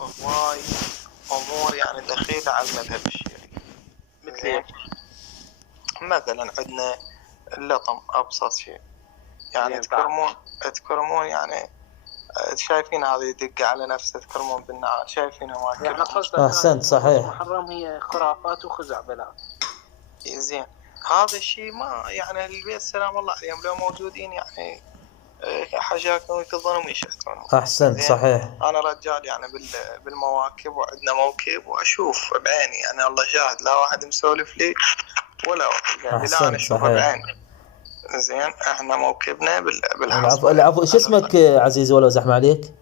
هواي أمور يعني دخيلة على المذهب الشيعي. مثل مثلا عندنا اللطم أبسط شيء، يعني تكرمون يعني شايفين هذا يدق على نفسه، تكرمون بالنعال، شايفينه ما يعني قصدك أحسنت صحيح. محرم هي خرافات وخزعبلات. زين، هذا الشيء ما يعني أهل البيت سلام الله عليهم لو موجودين يعني حاجاكم يكظون ويشهدون. أحسنت صحيح. أنا رجال يعني بالمواكب، وعندنا موكب وأشوف بعيني، يعني الله شاهد، لا واحد مسولف لي ولا واحد يعني لا أنا أشوفه بعيني. زين، احنا موكبنا بالحصبة. العفو شو اسمك عزيزي ولا زحمة عليك؟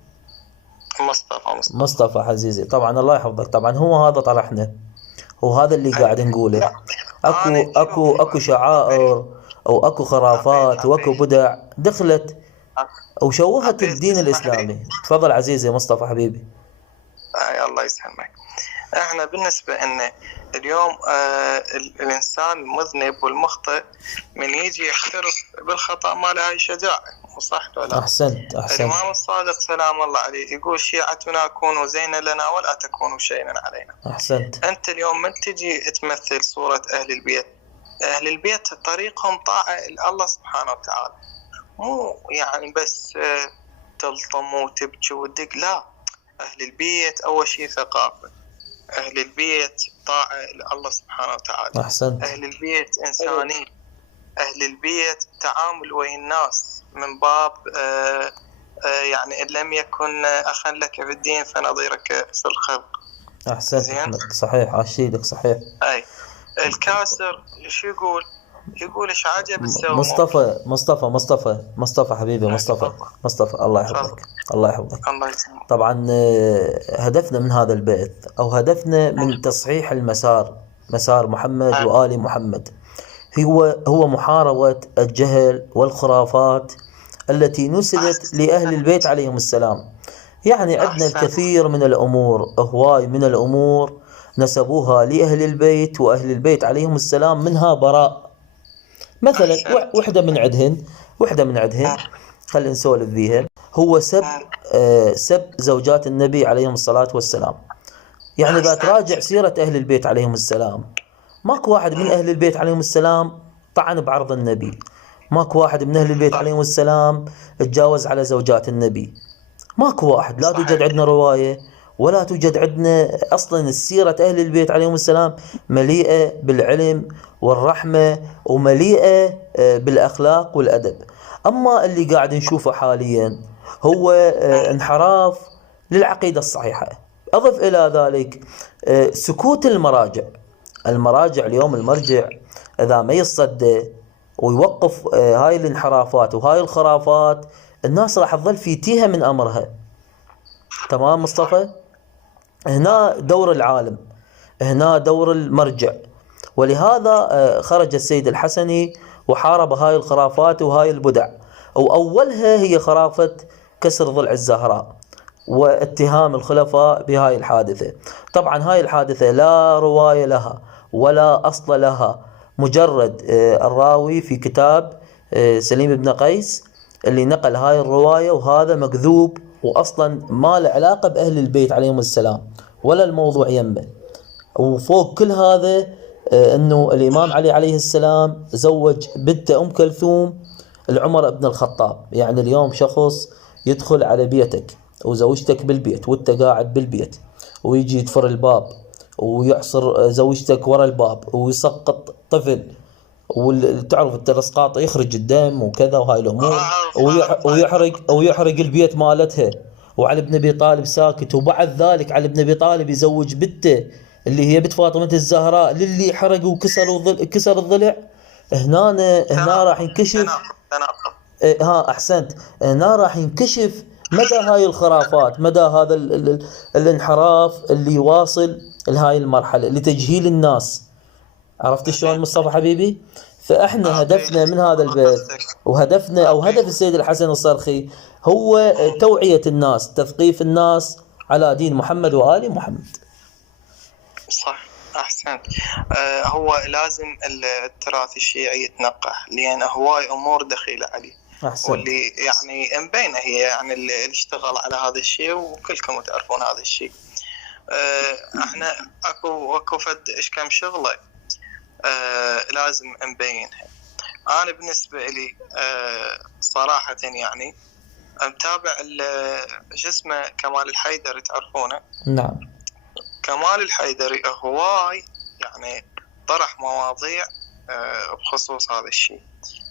مصطفى عزيزي. طبعا الله يحفظك. طبعا هو هذا طرحنا، وهذا اللي قاعد نقوله. اكو شعائر او اكو خرافات واكو بدع دخلت او شوهت الدين الاسلامي. تفضل عزيزي مصطفى حبيبي. الله يسلمك. احنا بالنسبة ان اليوم الانسان المذنب والمخطئ من يجي يعترف بالخطأ ما له شجاعة، وصح ولا؟ احسنت. الامام الصادق سلام الله عليه يقول شيعتنا كونوا زينا لنا ولا تكونوا شيئا علينا. احسنت. انت اليوم من تجي تمثل صورة اهل البيت، اهل البيت طريقهم طاعة الله سبحانه وتعالى، مو يعني بس تلطم وتبكي وتدق، لا. اهل البيت اول شيء ثقافة، أهل البيت طاعة الله سبحانه وتعالى. أحسنت. أهل البيت إنسانية، أهل البيت تعامل ويا الناس من باب يعني إن لم يكن أخا لك في الدين فنظيرك في الخلق. أحسنت صحيح. عشيدك صحيح. أي الكاسر شو يقول إيش عجب السوء. مصطفى حبيبي. مصطفى الله يحفظك. الله يحفظك. طبعا هدفنا من هذا البيت أو هدفنا من تصحيح مسار محمد وآل محمد هو محاربة الجهل والخرافات التي نسبت لأهل البيت عليهم السلام. يعني عندنا الكثير من الأمور، هواي من الأمور نسبوها لأهل البيت، وأهل البيت عليهم السلام منها براء. مثلا وحدة من عدهن خلينا نسولف بيها، هو سب زوجات النبي عليهم الصلاة والسلام. يعني إذا تراجع سيرة أهل البيت عليهم السلام، ماكو واحد من أهل البيت عليهم السلام طعن بعرض النبي، ماكو واحد من أهل البيت عليهم السلام تجاوز على زوجات النبي، ماكو واحد. لا توجد عندنا رواية ولا توجد عندنا أصلا. السيرة أهل البيت عليهم السلام مليئة بالعلم والرحمة ومليئة بالأخلاق والأدب. أما اللي قاعد نشوفه حاليا هو انحراف للعقيدة الصحيحة. أضف إلى ذلك سكوت المراجع اليوم. المرجع إذا ما يصدى ويوقف هاي الانحرافات وهاي الخرافات، الناس راح تظل في تيها من أمرها. تمام مصطفى؟ هنا دور العالم، هنا دور المرجع. ولهذا خرج السيد الحسني وحارب هاي الخرافات وهاي البدع، وأولها هي خرافة كسر ضلع الزهراء واتهام الخلفاء بهاي الحادثة. طبعا هاي الحادثة لا رواية لها ولا أصل لها، مجرد الراوي في كتاب سليم بن قيس اللي نقل هاي الرواية، وهذا مكذوب وأصلا ما له علاقة بأهل البيت عليهم السلام ولا الموضوع يمه. وفوق كل هذا أنه الإمام علي عليه السلام زوج بنته أم كلثوم العمر بن الخطاب. يعني اليوم شخص يدخل على بيتك وزوجتك بالبيت وانت قاعد بالبيت، ويجي يدفر الباب ويعصر زوجتك ورا الباب ويسقط طفل، وتعرف التلسقاط يخرج الدم وكذا وهاي الأمور، ويحرق البيت مالتها، وعلي بن أبي طالب ساكت. وبعد ذلك علي بن أبي طالب يزوج بنته اللي هي بنت فاطمة الزهراء للي حرق كسر الضلع. هنا راح ينكشف. أحسنت. هنا راح ينكشف مدى هاي الخرافات، مدى هذا الانحراف اللي واصل لهاي المرحلة لتجهيل الناس. عرفت شلون مصطفى حبيبي؟ فإحنا هدفنا من هذا البيت، وهدفنا أو هدف السيد الحسن الصرخي هو توعية الناس، تثقيف الناس على دين محمد وآل محمد. صح، أحسنت. هو لازم التراث الشيعي يتنقح، لأن هواي أمور دخيلة عليه. أحسنت. واللي يعني مبينة هي يعني اللي اشتغل على هذا الشيء، وكلكم تعرفون هذا الشيء. احنا اكو فد ايش كم شغلة لازم نبينها. انا بالنسبة لي صراحة يعني متابع شو اسمه كمال الحيدري، تعرفونه؟ نعم. كمال الحيدري هواي يعني طرح مواضيع بخصوص هذا الشيء.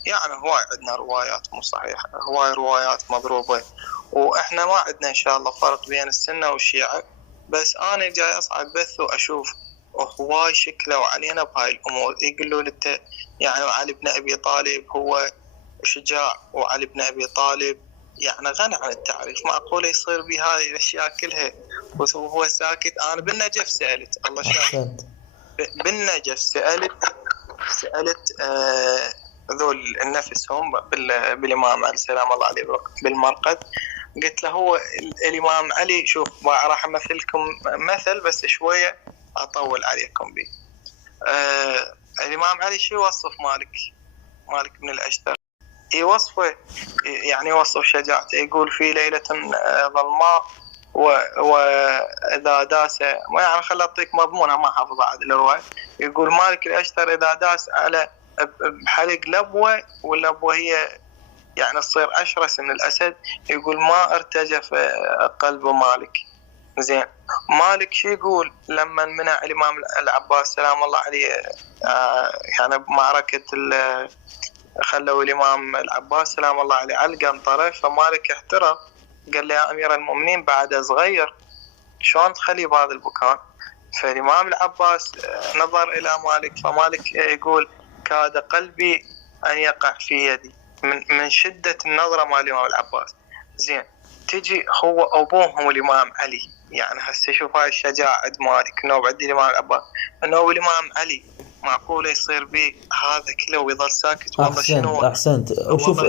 يعني هواي عندنا روايات مو صحيحة، هواي روايات مضروبة، واحنا ما عندنا ان شاء الله فرق بين السنة والشيعة، بس انا جاي اصعد بث واشوف هواي شكلوا علينا بهاي الامور. يقولوا انت يعني علي بن ابي طالب هو شجاع، وعلي بن ابي طالب يعني غني عن التعريف، معقولة يصير بهذه الاشياء كلها وهو ساكت؟ انا بالنجف سألت، الله شاهد، بالنجف سألت ذول نفسهم بالإمام علي سلام الله عليه بالمرقد، قلت له هو الإمام علي، شوف راح أمثلكم مثل بس شوية أطول عليكم به. الإمام علي شو وصف مالك بن الأشتر؟ يوصفه يعني يوصف شجاعته، يقول في ليلة ظلماء وإذا داس، يعني خلي أعطيك مضمونها ما حافظ عاد الرواية، يقول مالك الأشتر إذا داس على بحلق لبوة، واللبوة هي يعني تصير أشرس من الأسد، يقول ما ارتجف قلب مالك. زين، مالك شو يقول لما منع الإمام العباس سلام الله عليه يعني بمعركة خلوا الإمام العباس سلام الله عليه على القنطرة، فمالك احترق، قال له يا أمير المؤمنين بعد صغير شلون تخلي بهذا البكان؟ فالإمام العباس نظر إلى مالك، فمالك يقول كاد قلبي أن يقع في يدي من شدة النظرة مال الإمام العباس. زين، تجي هو أبوهم الإمام علي، يعني هسه شوف هاي الشجاعة عند مالك، نوب عند الإمام العباس، نوب الإمام علي، معقولة يصير بيه هذا كله ويظل ساكت؟ والله أحسنت. وشوف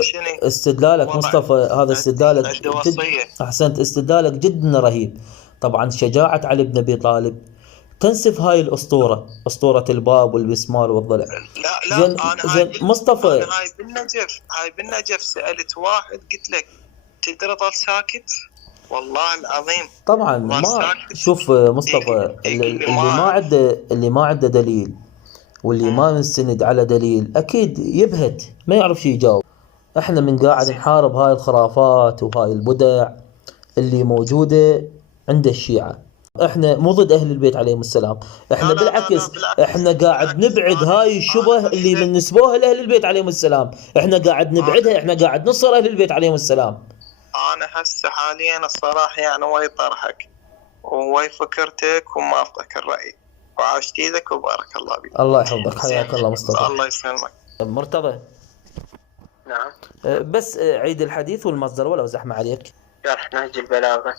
استدلالك مصطفى، هذا استدلالك أحسنت، استدلالك جدا رهيب. طبعا شجاعة علي بن أبي طالب تنسف هاي الأسطورة، أسطورة الباب والمسمار والضلع. لا زين مصطفى، أنا هاي بالنجف سألت واحد قلت لك تقدر تظل ساكت؟ والله العظيم طبعا ما شوف مصطفى اللي ما عنده دليل واللي ما مستند على دليل أكيد يبهت، ما يعرف شي يجاوب. احنا من قاعد نحارب هاي الخرافات وهاي البدع اللي موجودة عند الشيعة. احنا مو ضد اهل البيت عليهم السلام، احنا بالعكس احنا قاعد نبعد هاي الشبه اللي من نسبوها لاهل البيت عليهم السلام، احنا قاعد نبعدها، احنا قاعد نصر اهل البيت عليهم السلام. انا هسه حاليا الصراحة يعني وي طرحك وي فكرتك وما افقك الرأي، وعاشت ايدك وبارك الله بك. الله يحفظك، حياك الله مصطفى. الله يسلمك. مرتضى، نعم، بس عيد الحديث والمصدر ولو زحمة عليك. شرح نهج البلاغة،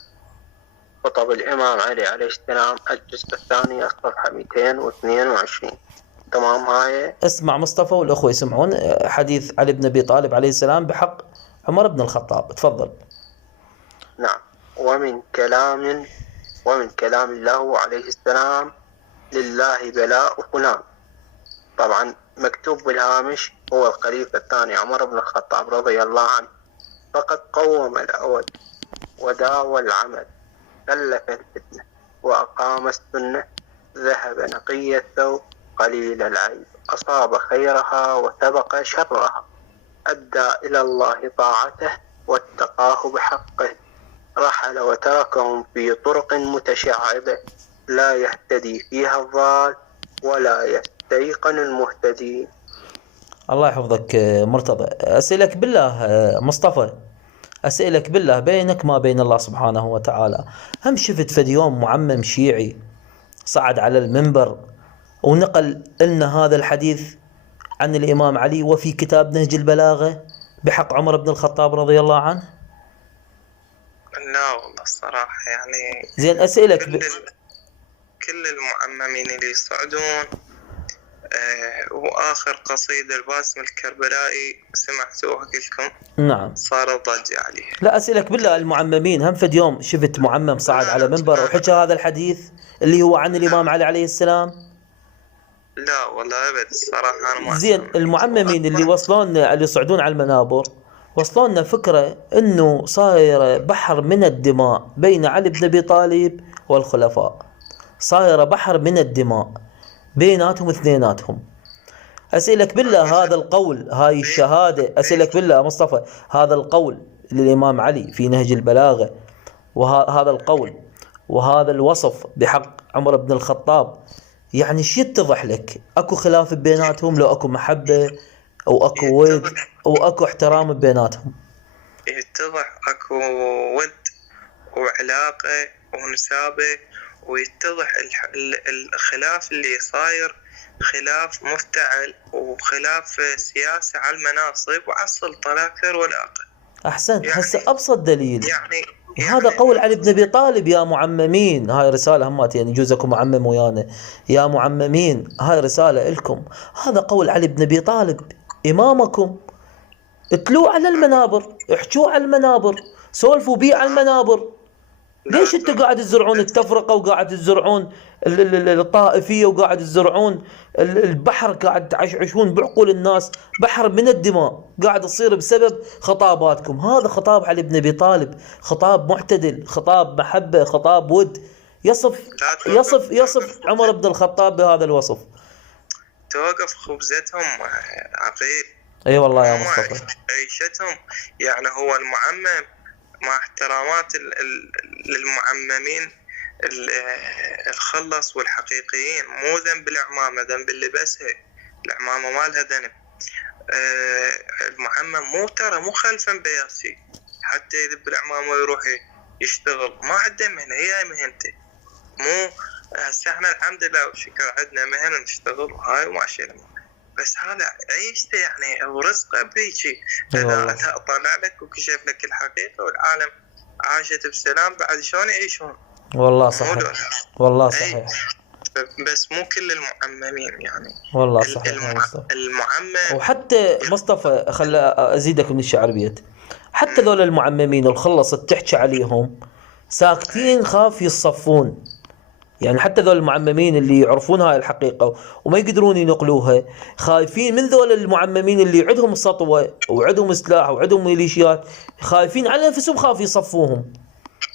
خطب الإمام علي عليه السلام، الجزء الثاني، الصفحة 222. تمام. هاي اسمع مصطفى والأخوة يسمعون حديث علي بن أبي طالب عليه السلام بحق عمر بن الخطاب، تفضل. نعم. ومن كلام الله عليه السلام: لله بلاء فلان. طبعا مكتوب بالهامش هو الخليفة الثاني عمر بن الخطاب رضي الله عنه، فقد قوم الأول وداوى العمل، ألف الفتنة وأقام السنة، ذهب نقي الثوب قليل العيب، أصاب خيرها وسبق شرها، أدى إلى الله طاعته واتقاه بحقه، رحل وتركهم في طرق متشعبة لا يهتدي فيها الضال ولا يستيقن المهتدين. الله يحفظك مرتضى. أسألك بالله مصطفى، أسألك بالله بينك ما بين الله سبحانه وتعالى، هم شفت فد يوم معمم شيعي صعد على المنبر ونقل لنا هذا الحديث عن الإمام علي وفي كتاب نهج البلاغة بحق عمر بن الخطاب رضي الله عنه؟ لا والله الصراحة يعني زين أسألك كل المعممين اللي يصعدون وآخر قصيدة الباسم الكربلائي سمعتوها كلكم؟ نعم. صار ضجة عليه. لا أسألك بالله المعممين، هم فد يوم شفت معمم صعد على منبر وحكى هذا الحديث اللي هو عن الإمام علي عليه السلام؟ لا والله أبد الصراحة أنا ما زين المعممين اللي وصلون اللي يصعدون على المنابر وصلوا لنا فكرة انه صاير بحر من الدماء بين علي بن ابي طالب والخلفاء، صاير بحر من الدماء بيناتهم اثنيناتهم. اسألك بالله هذا القول، هاي الشهادة، اسألك بالله مصطفى، هذا القول للامام علي في نهج البلاغة، وهذا القول وهذا الوصف بحق عمر بن الخطاب، يعني شو يتضح لك؟ اكو خلاف بيناتهم؟ لو اكو محبة او اكو ود او اكو احترام بيناتهم؟ يتضح اكو ود وعلاقة ونسابة، ويتضح الخلاف اللي صاير خلاف مفتعل وخلاف سياسة على المناصب وعلى السلطة، لا أكثر ولا أقل. أحسنت. يعني هسه أبسط دليل يعني هذا قول علي بن أبي طالب: يا معممين، هاي رسالة همات يعني يجوزكم معمم ويانا، يا معممين هاي رسالة إلكم. هذا قول علي بن أبي طالب إمامكم، اتلوه على المنابر، احجوه على المنابر، سولفوا بيه على المنابر. ليش انتوا قاعد تزرعون التفرقة وقاعد تزرعون الطائفية وقاعد تزرعون البحر، قاعد تعشعشون بعقول الناس بحر من الدماء قاعد تصير بسبب خطاباتكم؟ هذا خطاب علي بن أبي طالب، خطاب معتدل، خطاب محبة، خطاب ود، يصف عمر بن الخطاب بهذا الوصف. توقف خبزتهم عقيل. اي والله يا مصطفى، عيشتهم. يعني هو المعمم، مع احترامات للمعممين الخلص والحقيقيين، مو ذنب العمامة، ذنب اللي لبسها. العمامة ما لها ذنب. المعمم مو خلفا بياسي حتى يذب العمامة ويروح يشتغل، ما عنده مهنة، هي مهنته. مو هسه احنا الحمد لله والشكر عندنا مهنة نشتغل وهاي وماشي، بس هذا عيشته يعني ورزقه بيجي. انا اطلع لك وكشف لك الحقيقه، والعالم عاشت بسلام بعد شلون يعيشون. والله صحيح، والله صحيح. بس مو كل المعممين يعني. والله صحيح المعمم. وحتى مصطفى خل ازيدك من الشعر بيت، حتى ذول المعممين الخلصت تحكي عليهم ساكتين، خاف يصفون. يعني حتى ذول المعممين اللي يعرفون هاي الحقيقة وما يقدرون ينقلوها، خايفين من ذول المعممين اللي عندهم سطوة وعندهم سلاح وعندهم ميليشيات، خايفين على نفسهم، خاف يصفوهم.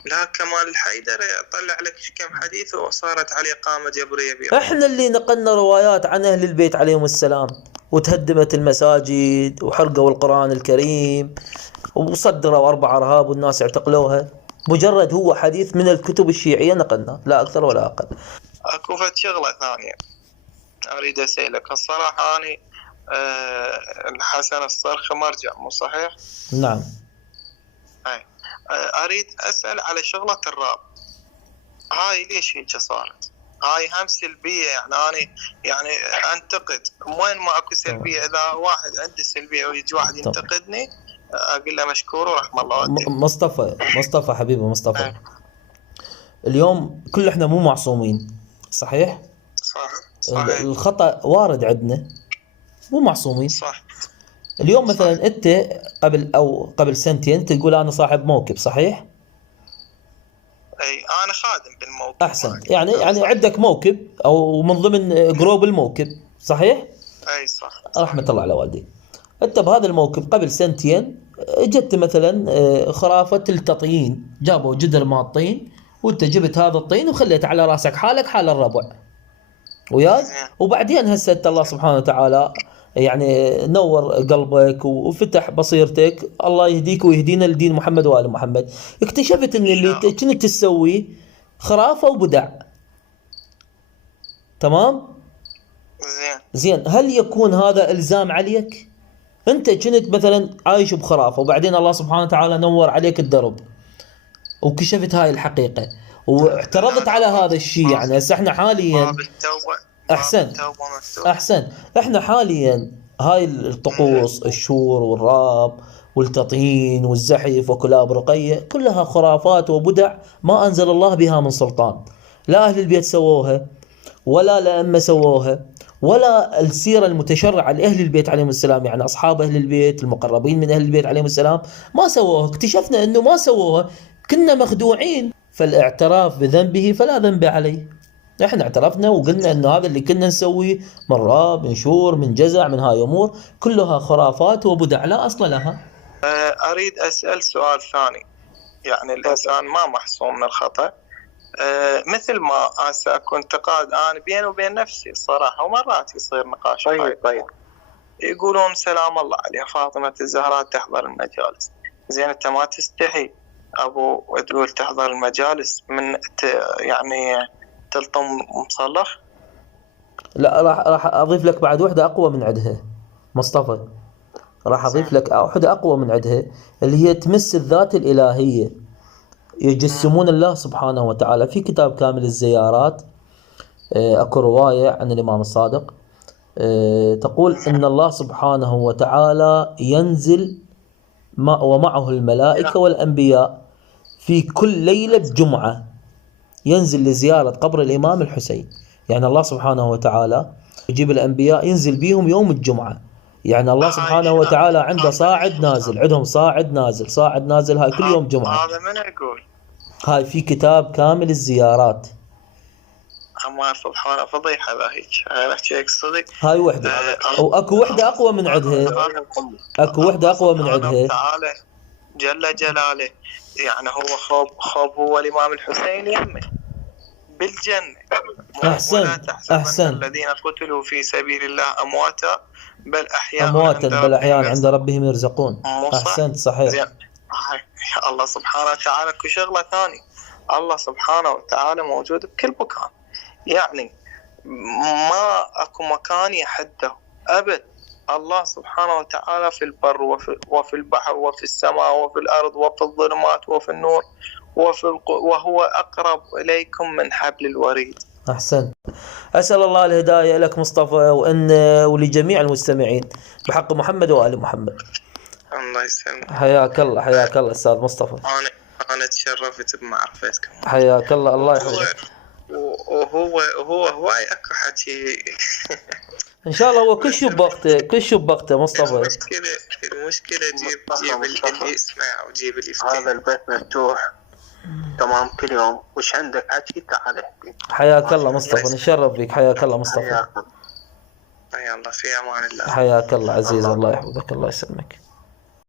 لا كمال الحيدر طلع لك كم حديث وصارت عليه قامة جبرية بيه. احنا اللي نقلنا روايات عن اهل البيت عليهم السلام، وتهدمت المساجد وحرقوا القرآن الكريم وصدروا 4 ارهاب والناس اعتقلوها، مجرد هو حديث من الكتب الشيعية نقلنا، لا أكثر ولا أقل. أكو فد شغلة ثانية أريد أسألك. الصراحة أنا الحسن الصرخ مرجع، مو صحيح؟ نعم. أريد أسأل على شغلة الراب هاي، ليش هيك صارت؟ هاي هم سلبية. يعني أنا يعني أنتقد، وين ما أكو سلبية. إذا واحد عنده سلبية ويجي واحد ينتقدني أقول له مشكور ورحم الله والديك. مصطفى حبيبي مصطفى، اليوم كل احنا مو معصومين، صحيح؟ صحيح. الخطأ وارد عندنا، مو معصومين. صح. اليوم مثلا صح. انت قبل سنتين انت تقول انا صاحب موكب، صحيح؟ اي انا خادم بالموكب. احسن. يعني عندك موكب او من ضمن جروب الموكب، صحيح؟ اي صح. رحمة الله على والديك. انت بهذا الموكب قبل سنتين جت مثلا خرافة التطيين، جابوا جدر ماء الطين وانت جبت هذا الطين وخليت على راسك حالك حال الربع وياي، وبعدين هسه الله سبحانه وتعالى يعني نور قلبك وفتح بصيرتك، الله يهديك ويهدينا لدين محمد وآل محمد، اكتشفت ان اللي كنت تسويه خرافة وبدع. تمام؟ زين. هل يكون هذا الزام عليك؟ انت كنت مثلا عايش بخرافة وبعدين الله سبحانه وتعالى نور عليك الدرب وكشفت هاي الحقيقة واعترضت على هذا الشيء. يعني هسه احنا حاليا احسن احنا حاليا هاي الطقوس، الشور والراب والتطين والزحف وكلاب رقية كلها خرافات وبدع ما أنزل الله بها من سلطان، لا أهل البيت سووها ولا الأئمة سووها ولا السيرة المتشرعة لأهل البيت عليهم السلام، يعني أصحاب أهل البيت المقربين من أهل البيت عليهم السلام ما سووها. اكتشفنا أنه ما سووها، كنا مخدوعين. فالاعتراف بذنبه فلا ذنب عليه. احنا اعترفنا وقلنا أنه هذا اللي كنا نسويه من راب، من شور، من جزع، من هاي أمور كلها خرافات وبدع لا أصل لها. أريد أسأل سؤال ثاني. يعني الإنسان ما محصور من الخطأ، مثل ما هسه أكون انتقاد أنا بيني وبين نفسي صراحة، ومرات يصير نقاش. طيب يقولون سلام الله عليها فاطمة الزهراء تحضر المجالس. زين أنت ما تستحي أبو تقول تحضر المجالس من يعني تلطم مصلخ؟ لا، راح أضيف لك بعد وحدة أقوى من عندها مصطفى. راح أضيف لك وحدة أقوى من عندها، اللي هي تمس الذات الإلهية. يجسمون الله سبحانه وتعالى. في كتاب كامل الزيارات أكو رواية عن الإمام الصادق تقول إن الله سبحانه وتعالى ينزل ومعه الملائكة والأنبياء في كل ليلة جمعة، ينزل لزيارة قبر الإمام الحسين. يعني الله سبحانه وتعالى يجيب الأنبياء ينزل بيهم يوم الجمعة. يعني الله سبحانه وتعالى عنده صاعد نازل، عندهم صاعد نازل صاعد نازل، هاي كل يوم جمعة. هذا من يقول؟ هاي في كتاب كامل الزيارات. ما سبحانه فضيحة ذاك. أنا أحكي صدق. هاي وحدة، وأكو وحدة أقوى من عندها. أكو وحدة أقوى من عندها. تعالى جل جلاله، يعني هو خوب هو الإمام الحسين يمه بالجنة. أحسن. الذين قتلوا في سبيل الله أمواتا بل أحياء عند ربهم يرزقون. أحسنت، صحيح. الله سبحانه وتعالى كل شغلة ثاني. الله سبحانه وتعالى موجود بكل مكان، يعني ما أكو مكان يحده أبد. الله سبحانه وتعالى في البر وفي البحر وفي السماء وفي الأرض وفي الظلمات وفي النور وهو أقرب إليكم من حبل الوريد. أحسن. أسأل الله الهداية لك مصطفى ولجميع المستمعين بحق محمد وآل محمد. الله يسلمك. حياك الله أستاذ مصطفى. أنا تشرفت بمعرفتكم. حياك الله يحفظك. وهو هواي أكو حكي. إن شاء الله هو كل شو بوقته مصطفى. المشكلة جيب اللي يسمع وجيب اللي يفتح. هذا البيت مفتوح تمام كل يوم، وش عندك حكي تعال احكي. حياك الله مصطفى، نشرف بك. حياك الله مصطفى. حيا الله، في أمان الله. حياك الله عزيز، الله يحفظك، الله يسلمك.